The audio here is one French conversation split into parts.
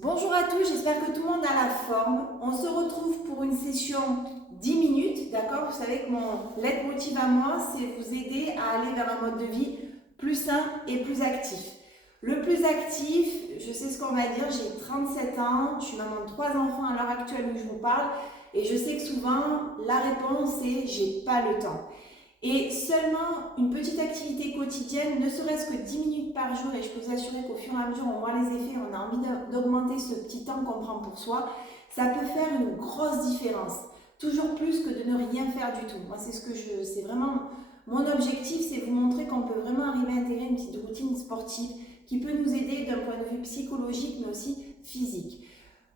Bonjour à tous, j'espère que tout le monde a la forme. On se retrouve pour une session 10 minutes, d'accord? Vous savez que mon leitmotiv à moi, c'est vous aider à aller vers un mode de vie plus sain et plus actif. Le plus actif, je sais ce qu'on va dire, j'ai 37 ans, je suis maman de 3 enfants à l'heure actuelle où je vous parle, et je sais que souvent, la réponse est j'ai pas le temps. Et seulement une petite activité quotidienne, ne serait-ce que 10 minutes par jour, et je peux vous assurer qu'au fur et à mesure on voit les effets, on a envie d'augmenter ce petit temps qu'on prend pour soi, ça peut faire une grosse différence. Toujours plus que de ne rien faire du tout. Moi, c'est vraiment mon objectif, c'est vous montrer qu'on peut vraiment arriver à intégrer une petite routine sportive qui peut nous aider d'un point de vue psychologique, mais aussi physique.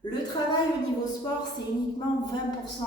Le travail au niveau sport, c'est uniquement 20%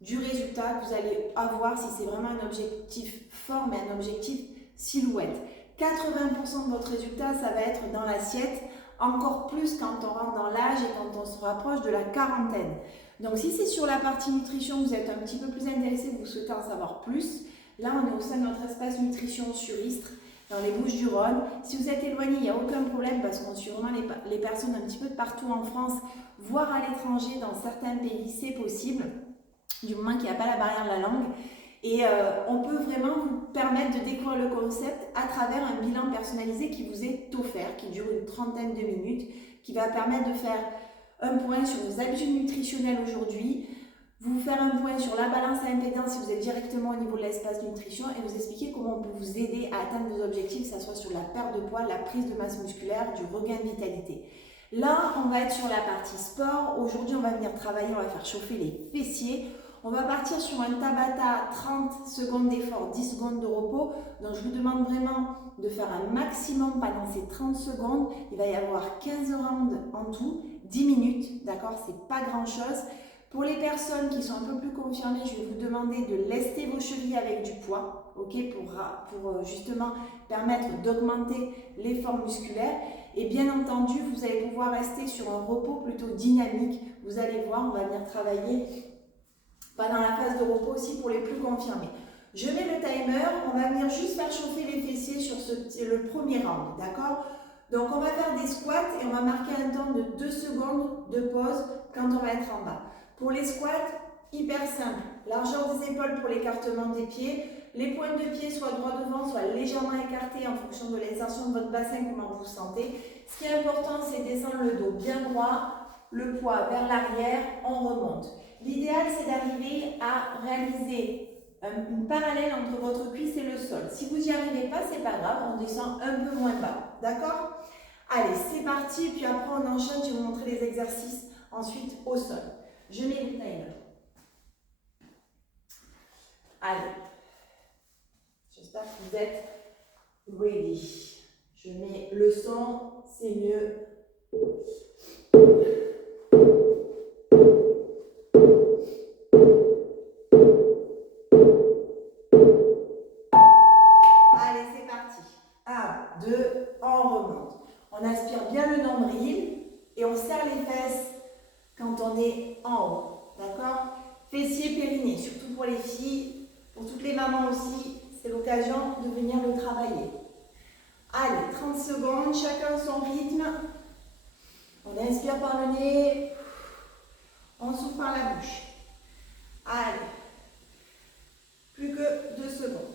du résultat que vous allez avoir si c'est vraiment un objectif forme et un objectif silhouette. 80% de votre résultat, ça va être dans l'assiette, encore plus quand on rentre dans l'âge et quand on se rapproche de la quarantaine. Donc si c'est sur la partie nutrition, vous êtes un petit peu plus intéressé, vous souhaitez en savoir plus, là on est au sein de notre espace nutrition sur Istres, dans les Bouches-du-Rhône. Si vous êtes éloigné, il n'y a aucun problème parce qu'on suit vraiment les personnes un petit peu de partout en France, voire à l'étranger, dans certains pays, c'est possible du moment qu'il n'y a pas la barrière de la langue. Et on peut vraiment vous permettre de découvrir le concept à travers un bilan personnalisé qui vous est offert, qui dure une trentaine de minutes, qui va permettre de faire un point sur vos habitudes nutritionnelles aujourd'hui, vous faire un point sur la balance à impédance si vous êtes directement au niveau de l'espace nutrition et vous expliquer comment on peut vous aider à atteindre vos objectifs, que ce soit sur la perte de poids, la prise de masse musculaire, du regain de vitalité. Là, on va être sur la partie sport. Aujourd'hui, on va venir travailler, on va faire chauffer les fessiers. On va partir sur un Tabata 30 secondes d'effort, 10 secondes de repos. Donc je vous demande vraiment de faire un maximum pendant ces 30 secondes. Il va y avoir 15 rounds en tout, 10 minutes, d'accord? C'est pas grand chose. Pour les personnes qui sont un peu plus confirmées, je vais vous demander de lester vos chevilles avec du poids, ok, pour justement permettre d'augmenter l'effort musculaire. Et bien entendu, vous allez pouvoir rester sur un repos plutôt dynamique. Vous allez voir, on va venir travailler pendant la phase de repos aussi pour les plus confirmés. Je mets le timer, on va venir juste faire chauffer les fessiers sur le premier round, d'accord? Donc on va faire des squats et on va marquer un temps de 2 secondes de pause quand on va être en bas. Pour les squats, hyper simple, largeur des épaules pour l'écartement des pieds, les pointes de pied soit droit devant, soit légèrement écartés en fonction de l'insertion de votre bassin, comment vous vous sentez. Ce qui est important, c'est descendre le dos bien droit, le poids vers l'arrière, on remonte. L'idéal, c'est d'arriver à réaliser une parallèle entre votre cuisse et le sol. Si vous n'y arrivez pas, c'est pas grave, on descend un peu moins bas. D'accord? Allez, c'est parti, puis après on enchaîne, je vais vous montrer les exercices ensuite au sol. Je mets le timer. Allez, j'espère que vous êtes ready. Je mets le son, c'est mieux. Allez, c'est parti. 1, 2, on remonte. On aspire bien le nombril et on serre les fesses quand on est en haut. D'accord? Fessiers, périnée, surtout pour les filles, pour toutes les mamans aussi, c'est l'occasion de venir le travailler. Allez, 30 secondes, chacun son rythme. On inspire par le nez, on souffle par la bouche. Allez, plus que 2 secondes.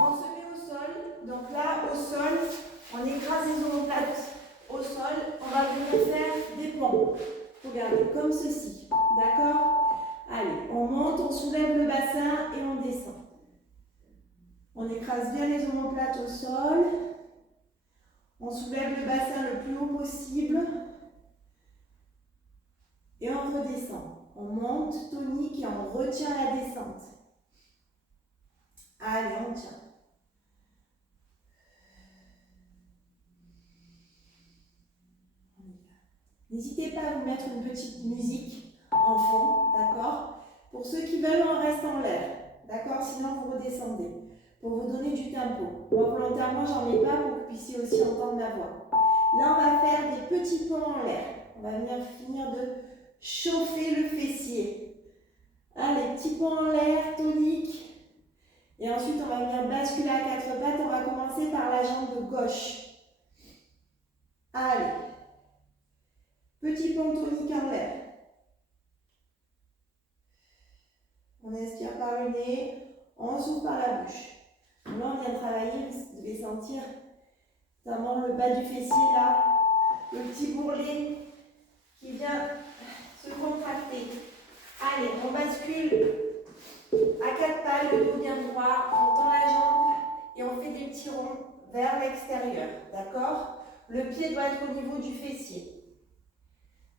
On se met au sol, donc là, au sol, on écrase les omoplates au sol, on va venir faire des pompes. Regardez, comme ceci, d'accord? Allez, on monte, on soulève le bassin et on descend. On écrase bien les omoplates au sol, on soulève le bassin le plus haut possible et on redescend. On monte tonique et on retient la descente. Allez, on tient. N'hésitez pas à vous mettre une petite musique en fond, d'accord? Pour ceux qui veulent, on reste en l'air, d'accord? Sinon, vous redescendez. Pour vous donner du tempo. Moi, volontairement, j'en ai pas pour que vous puissiez aussi entendre ma voix. Là, on va faire des petits ponts en l'air. On va venir finir de chauffer le fessier. Allez, petits ponts en l'air, tonique. Et ensuite, on va venir basculer à 4 pattes. On va commencer par la jambe gauche. Allez. long tonique en l'air. On inspire par le nez, on souffle par la bouche. Là, on vient travailler, vous devez sentir notamment le bas du fessier là, le petit bourrelet qui vient se contracter. Allez, on bascule à quatre pas, le dos bien droit, on tend la jambe et on fait des petits ronds vers l'extérieur, d'accord? Le pied doit être au niveau du fessier.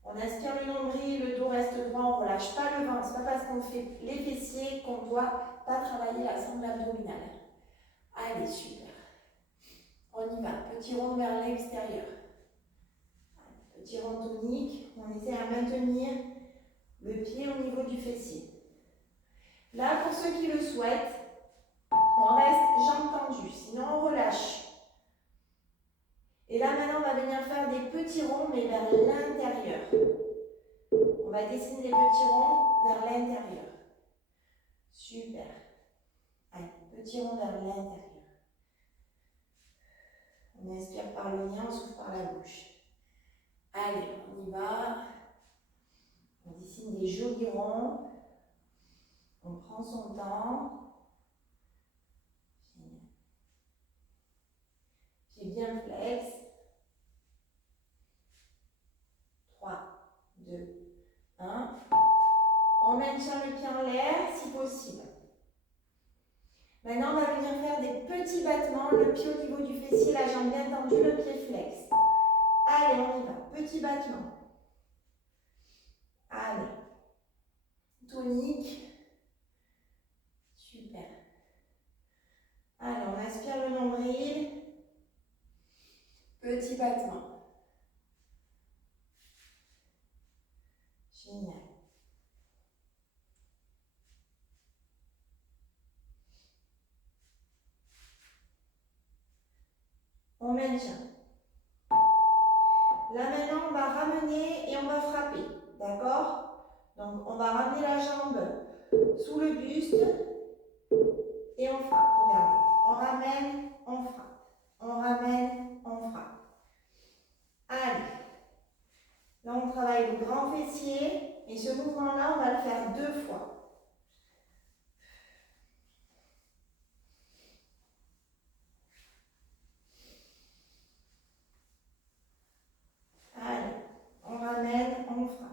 On inspire le nombril, le dos reste droit, on ne relâche pas le ventre. Ce n'est pas parce qu'on fait les fessiers qu'on ne doit pas travailler la sangle abdominale. Allez, super. On y va. Petit rond vers l'extérieur. Petit rond tonique. On essaie à maintenir le pied au niveau du fessier. Là, pour ceux qui le souhaitent, on reste jambes tendues. Sinon, on relâche. Et là, maintenant, on va venir faire des petits ronds, mais vers l'intérieur. On va dessiner des petits ronds vers l'intérieur. Super. Allez, petit rond vers l'intérieur. On inspire par le nez, on souffle par la bouche. Allez, on y va. On dessine des jolis ronds. On prend son temps. Pied bien flex. 3, 2, 1. On maintient le pied en l'air si possible. Maintenant, on va venir faire des petits battements, le pied au niveau du fessier, la jambe bien tendue, le pied flex. Allez, on y va. Petit battement. Allez. Tonique. Super. Allez, on inspire le nombril. Petit battement. Génial. On maintient. Là maintenant, on va ramener et on va frapper. D'accord? Donc, on va ramener la jambe sous le buste et on frappe. Regardez. On ramène, on frappe. On ramène, on frappe. Allez. Là, on travaille le grand fessier. Et ce mouvement-là, on va le faire 2 fois. Allez, on ramène, on frappe.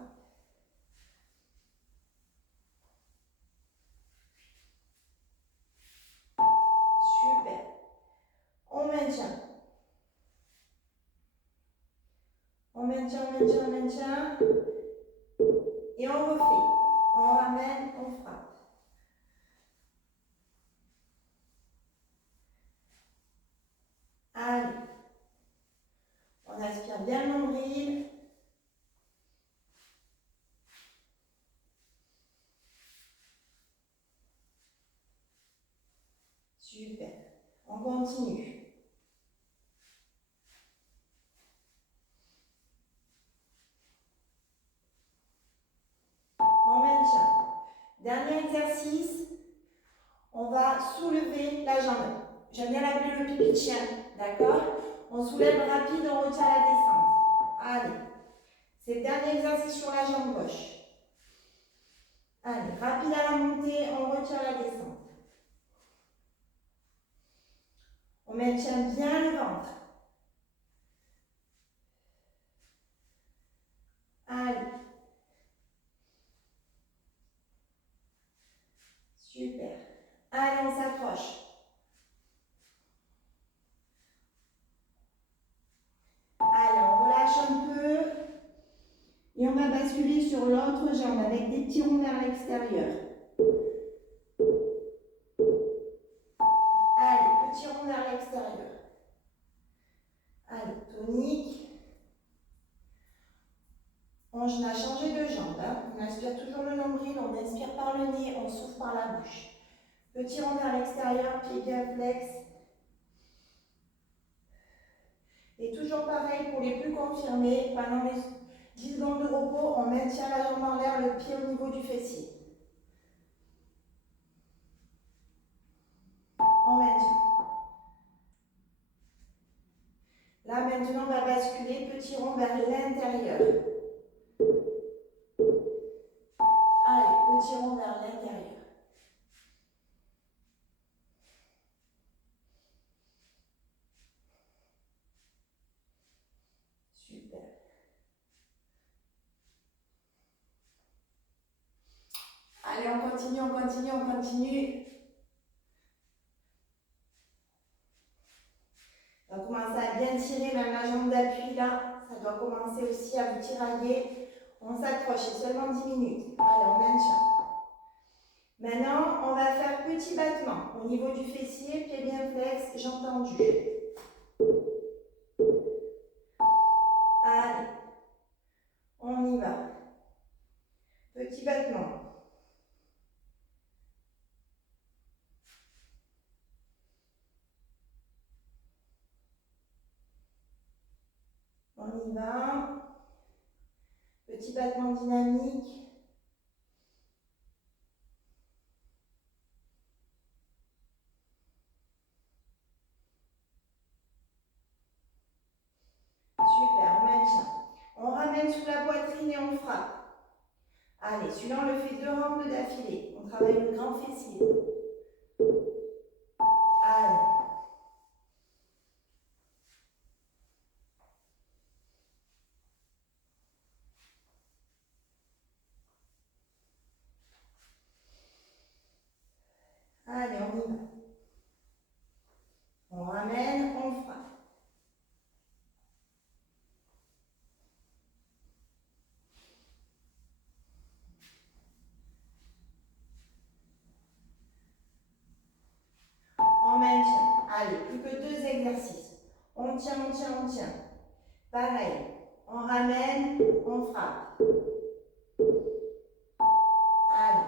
Super. On maintient. On maintient, on maintient, on maintient. Et on refait. On ramène, on frappe. Allez. On aspire bien le nombril. Super. On continue. On maintient. Dernier exercice. On va soulever la jambe. J'aime bien l'appeler le pipi de chien. D'accord? On soulève rapide, on retient la descente. Allez. C'est le dernier exercice sur la jambe gauche. Allez, rapide à la montée, on retient la descente. On maintient bien le ventre. Allez. Super. Allez, on s'accroche. Allez, on relâche un peu. Et on va basculer sur l'autre jambe avec des petits ronds vers l'extérieur. Allez, petit rond vers l'extérieur. Allez, tonique. On a changé de jambe. Hein. On inspire toujours le nombril, on inspire par le nez, on souffle par la bouche. Petit rond vers l'extérieur, pied bien flex. Et toujours pareil pour les plus confirmés, pendant les 10 secondes de repos, on maintient la jambe en l'air, le pied au niveau du fessier. On maintient. Là maintenant on va basculer, petit rond vers l'intérieur. retirons vers l'intérieur. Super. Allez, on continue, on continue, on continue. On va commencer à bien tirer, même la jambe d'appui là, ça doit commencer aussi à vous tirailler. On s'accroche, c'est seulement 10 minutes. Allez, on maintient. Maintenant, on va faire petit battement au niveau du fessier, pied bien flex, jambes tendues. Allez, on y va. Petit battement. On y va. Petit battement dynamique. Super, on maintient. On ramène sous la poitrine et on frappe. Allez, celui-là, on le fait 2 rounds d'affilée. On travaille le grand fessier. Allez. Allez, on y va. On ramène, on frappe. On maintient. Allez, plus que 2 exercices. On tient, on tient, on tient. Pareil. On ramène, on frappe. Allez.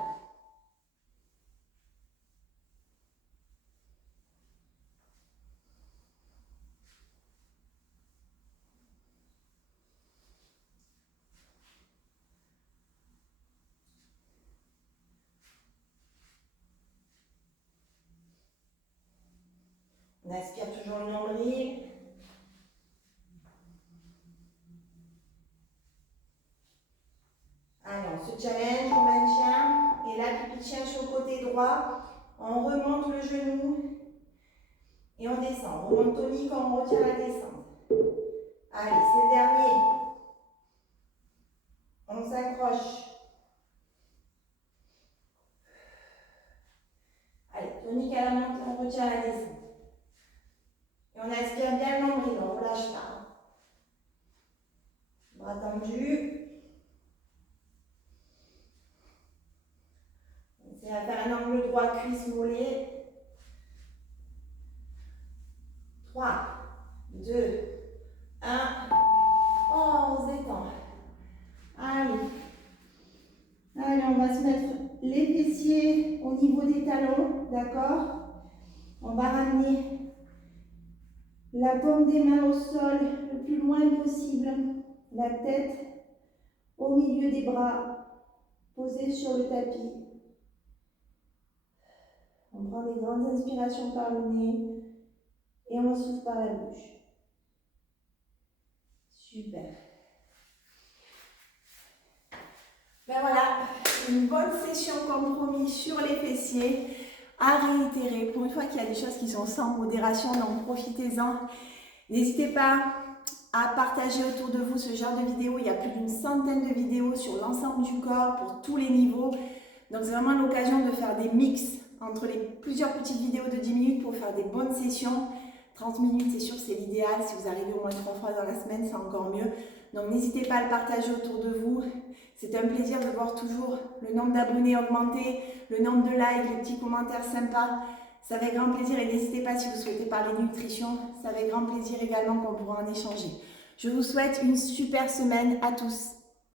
On aspire toujours le nombril. Allez, on se challenge, on maintient. Et là, pipi tient sur le côté droit. On remonte le genou. Et on descend. On remonte tonique, on retient la descente. Allez, c'est le dernier. On s'accroche. Allez, tonique à la montée, on retient la descente. Et on aspire bien le nombril, on ne relâche pas. Bras tendus. On essaie de faire un angle droit, cuisse, mollet. 3, 2, 1. Oh, on se détend. Allez. Allez, on va se mettre les fessiers au niveau des talons, d'accord? On va ramener la paume des mains au sol le plus loin possible. La tête au milieu des bras, posée sur le tapis. On prend des grandes inspirations par le nez et on souffle par la bouche. Super. Ben voilà, une bonne session comme promis sur les fessiers. À réitérer, pour une fois qu'il y a des choses qui sont sans modération, donc profitez-en. N'hésitez pas à partager autour de vous ce genre de vidéos. Il y a plus d'une centaine de vidéos sur l'ensemble du corps pour tous les niveaux. Donc c'est vraiment l'occasion de faire des mix entre les plusieurs petites vidéos de 10 minutes pour faire des bonnes sessions. 30 minutes, c'est sûr, c'est l'idéal. Si vous arrivez au moins 3 fois dans la semaine, c'est encore mieux. Donc n'hésitez pas à le partager autour de vous. C'est un plaisir de voir toujours le nombre d'abonnés augmenter, le nombre de likes, les petits commentaires sympas. Ça fait grand plaisir et n'hésitez pas si vous souhaitez parler de nutrition. Ça fait grand plaisir également qu'on pourra en échanger. Je vous souhaite une super semaine à tous.